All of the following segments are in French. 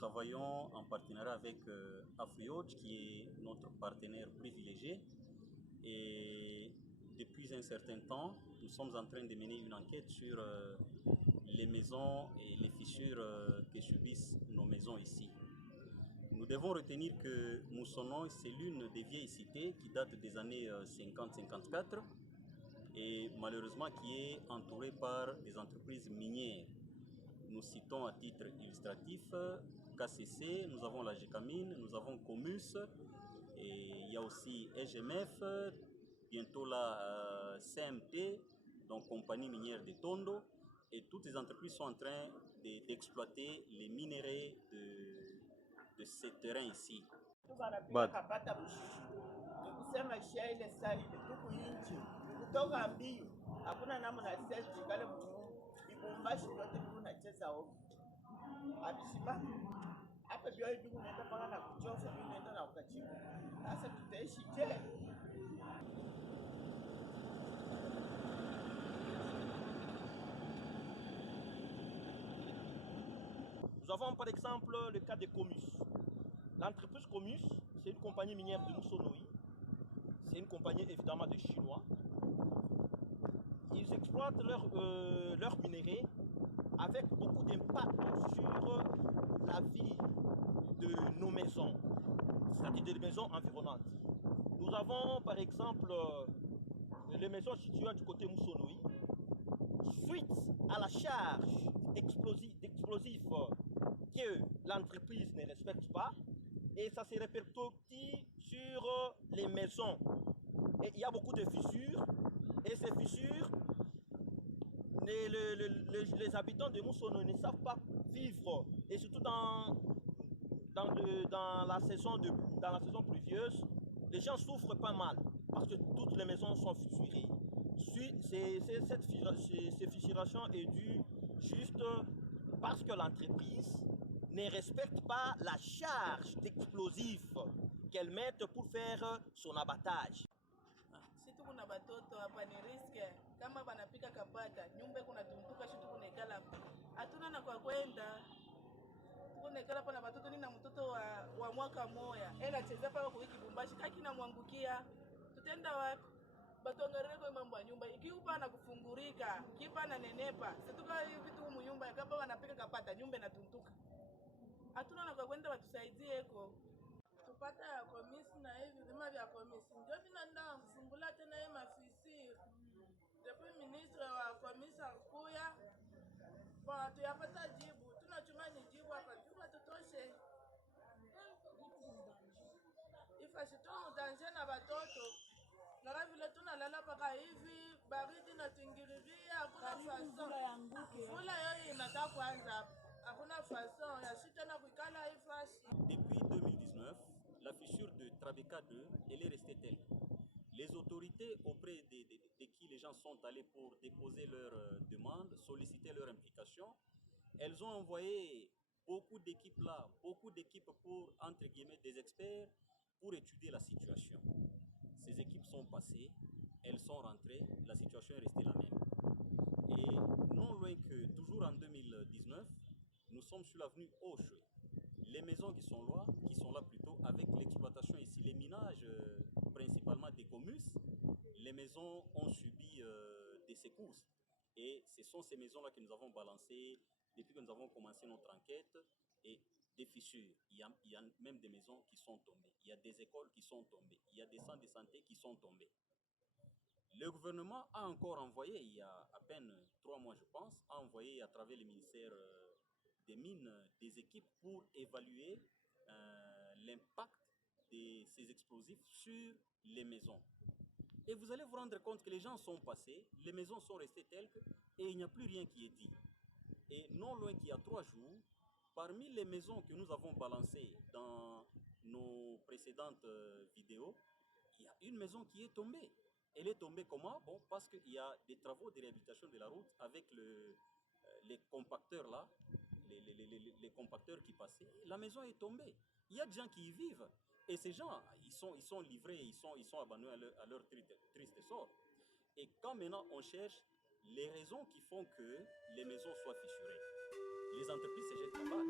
travaillons en partenariat avec Afrioge, qui est notre partenaire privilégié. Et depuis un certain temps, nous sommes en train de mener une enquête sur les maisons et les fissures que subissent nos maisons ici. Nous devons retenir que Moussono, c'est l'une des vieilles cités qui date des années 50-54 et malheureusement qui est entourée par des entreprises minières. Nous citons à titre illustratif KCC, nous avons la GECAMINE, nous avons Comus, et il y a aussi EGMF, bientôt la CMT, donc Compagnie minière de Tondo, et toutes ces entreprises sont en train d'exploiter les minerais de ces terrains ici. Kusema shele saidi tuku inchi kutoka mbiu hakuna namna sisi kale ibumbashi yote tunacheza huko abishima hapa bio hivi unaenda paka na kuchofa unaenda na ukachiba sasa tutaishi je? Nous avons par exemple le cas de Comus. L'entreprise Comus, c'est une compagnie minière de Moussonoï. C'est une compagnie évidemment de Chinois. Ils exploitent leurs minéraux avec beaucoup d'impact sur la vie de nos maisons, c'est-à-dire des maisons environnantes. Nous avons par exemple les maisons situées du côté Moussonoï. Suite à la charge d'explosifs que l'entreprise ne respecte pas, et ça se répercute sur les maisons. Et il y a beaucoup de fissures, et ces fissures, les habitants de Moussono ne savent pas vivre, et surtout dans la saison pluvieuse, les gens souffrent pas mal, parce que toutes les maisons sont fissurées. Ces fissurations est due juste parce que l'entreprise ne respecte pas la charge d'explosifs qu'elle met pour faire son abattage. Si kuna batoto hapa ni riske kama banapika kapata nyumba kuna tumtuka shitu kunekala hatuna na kwa kwenda kunekala pana batoto nina mtoto wa mwaka moya ela cheza paka kwa Kibumbashi kaki na mwangukia tutenda wapi batongerere kwa mambo ya nyumba ikiupa na kufungurika kipa na nenepa situka vitu mu nyumba kama banapika kapata nyumba na tuntuka hatuna na kwa kwenda watusaidie eko tupata ya komisi na hivi vima vya komisi ndio vinaenda kufungula tena hii mafisi depuis ministre wa komisi akuya ba tuyapata jibu tunachuma ni jibu hapa jibu tutoshe ifashitu mudanje na batoto na vile tunalala paka hivi baridi na tingiriria hakuna fason mvula yoyo inataka kuanza hakuna fason ya shita na kuikala hii fasi. Depuis 2019, la fissure de Trabeka 2, elle est restée telle. Les autorités auprès de qui les gens sont allés pour déposer leurs demandes, solliciter leur implication, elles ont envoyé beaucoup d'équipes là, beaucoup d'équipes pour, entre guillemets, des experts pour étudier la situation. Ces équipes sont passées, elles sont rentrées, la situation est restée la même. Et non loin que, toujours en 2019, nous sommes sur l'avenue Hoche. Les maisons qui sont là plutôt avec l'exploitation ici, les minages principalement des Comus, les maisons ont subi des secousses. Et ce sont ces maisons-là que nous avons balancées depuis que nous avons commencé notre enquête et des fissures. Il y a même des maisons qui sont tombées. Il y a des écoles qui sont tombées. Il y a des centres de santé qui sont tombés. Le gouvernement a encore envoyé, il y a à peine 3 mois je pense, a envoyé à travers le ministère des Mines des équipes pour évaluer l'impact de ces explosifs sur les maisons. Et vous allez vous rendre compte que les gens sont passés, les maisons sont restées telles que, et il n'y a plus rien qui est dit. Et non loin qu'il y a 3 jours, parmi les maisons que nous avons balancées dans nos précédentes vidéos, il y a une maison qui est tombée. Elle est tombée comment? Bon, parce qu'il y a des travaux de réhabilitation de la route avec les compacteurs là, les compacteurs qui passaient. La maison est tombée. Il y a des gens qui y vivent. Et ces gens, ils sont livrés, ils sont abandonnés à leur triste sort. Et quand maintenant on cherche les raisons qui font que les maisons soient fissurées, les entreprises se jettent la balle.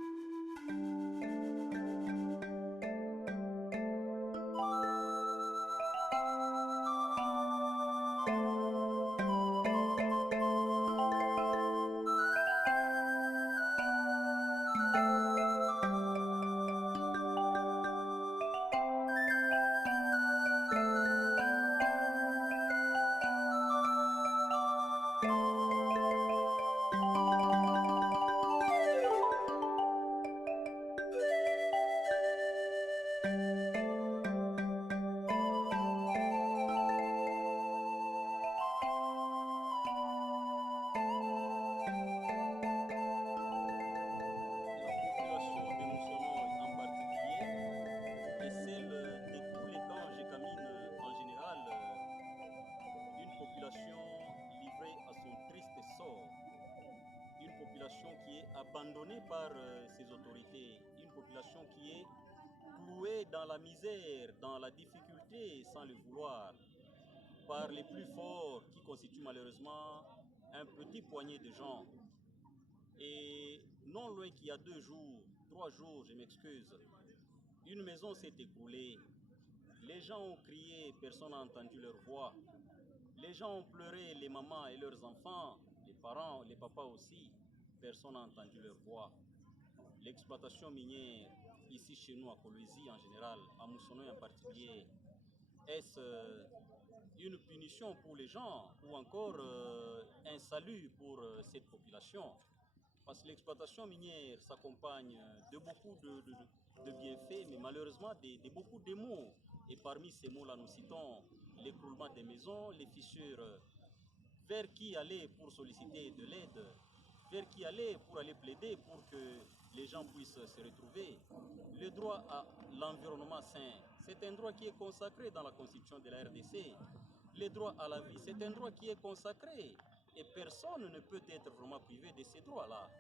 Abandonnée par ses autorités, une population qui est clouée dans la misère, dans la difficulté, sans le vouloir, par les plus forts qui constituent malheureusement un petit poignet de gens. Et non loin qu'il y a 2 jours, 3 jours, je m'excuse, une maison s'est écroulée. Les gens ont crié, personne n'a entendu leur voix. Les gens ont pleuré, les mamans et leurs enfants, les parents, les papas aussi. Personne n'a entendu leur voix. L'exploitation minière, ici chez nous à Kolwezi en général, à Moussonoye en particulier, est-ce une punition pour les gens ou encore un salut pour cette population? Parce que l'exploitation minière s'accompagne de beaucoup de bienfaits, mais malheureusement de beaucoup de maux. Et parmi ces mots-là, nous citons l'écroulement des maisons, les fissures, vers qui aller pour solliciter de l'aide, vers qui aller pour aller plaider pour que les gens puissent se retrouver. Le droit à l'environnement sain, c'est un droit qui est consacré dans la constitution de la RDC. Le droit à la vie, c'est un droit qui est consacré et personne ne peut être vraiment privé de ces droits-là.